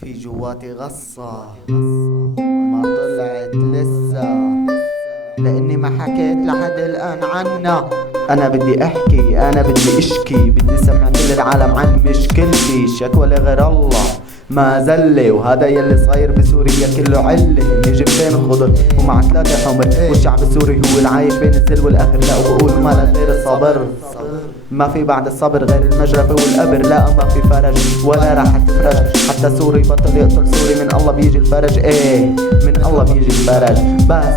في جواتي غصة ما طلعت لسه، لاني ما حكيت لحد الان عنا. انا بدي احكي، انا بدي اشكي، بدي سمع كل العالم عن مشكلتي. شكوى لغير الله ما زلة، وهذا يلي صاير بسوريا كله علة. اني جبتين خضر ومع 3 حمر، والشعب السوري هو العايش بين الزل والاخر. لا وبقول ما لا غير الصبر، ما في بعد الصبر غير المجرفة والقبر. لا ما في فرج ولا راح تفرج، حتى سوري بطل يقتل سوري. من الله بيجي الفرج، ايه من الله بيجي الفرج. بس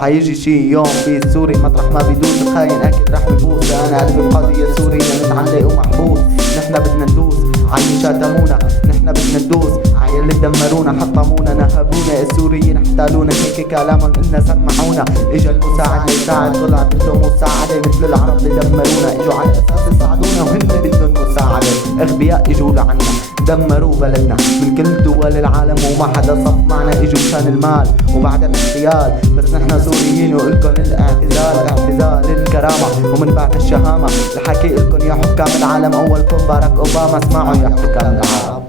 حيجي شي يوم في السوري مطرح ما بيدوس الخاين اكيد راح يبوس. انا قلبي بقضية سورية متعلق ومحبوس. نحنا بدنا ندوس عاللي شاتمونا، نحنا بدنا ندوس عاللي دمرونا، حطمونا نهبونا. السوريين احتالونا هيك كلامهم إلنا سمعونا. اجا المساعد ليساعد طلع بده مساعدة، مثل العرب اللي دمرونا اجوا على اساس يساعدونا وهن بدهم مساعدة. اغبياء اجوا لعنا دمروا بلدنا من كل دول العالم، وما حدا صف معنا. اجوا مشان المال وبعد الاحتيال، بس نحنا سوريين والكن الاعتزال. اعتزال الكرامة ومن بعد الشهامة. لحكي لكم يا حكام العالم اولكم باراك اوباما. اسمعوا يا حكام العالم،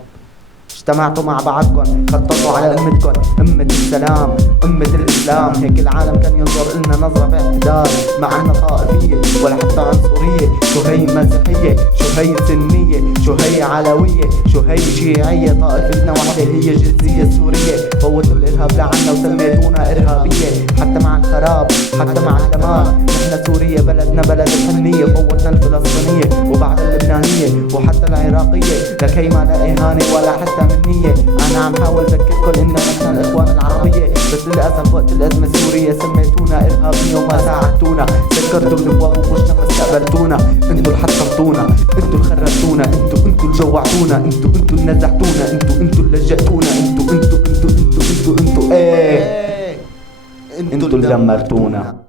اجتمعتوا مع بعضكم خططوا على أمتكم، أمة السلام أمة الإسلام. هيك العالم كان ينظر إلنا نظرة باعتدال، مع إننا طائفية ولا حتى عنصرية. شو هي مسيحية، شو هي سنية، شو هي علوية، شو هي شيعية. طائفتنا وحدة هي الجنسية السورية. فوتوا الإرهاب لعنا وسميتونا إرهابية. حتى مع الخراب حتى مع الدمار، نحنا سوريا بلدنا بلد الحنية. فوتنا الفلسطينية وبعد اللبنانية وحتى العراقية، لكي ما لا إهانة ولا حتى منية. أنا عم حاول أذكركن إن نحن الإخوان العربية، بس للأسف وقت الأزمة السورية سميتونا إرهابية وما ساعدتونا. سكرتوا الأبواب ومشنا ما استقبلتونا. انتوا اللي حطمتونا، انتوا اللي خربتونا، انتوا اللي جوعتونا، انتوا اللي نزعتونا، انتوا اللي لجأتونا، انتوا ايه انتوا اللي دمرتونا.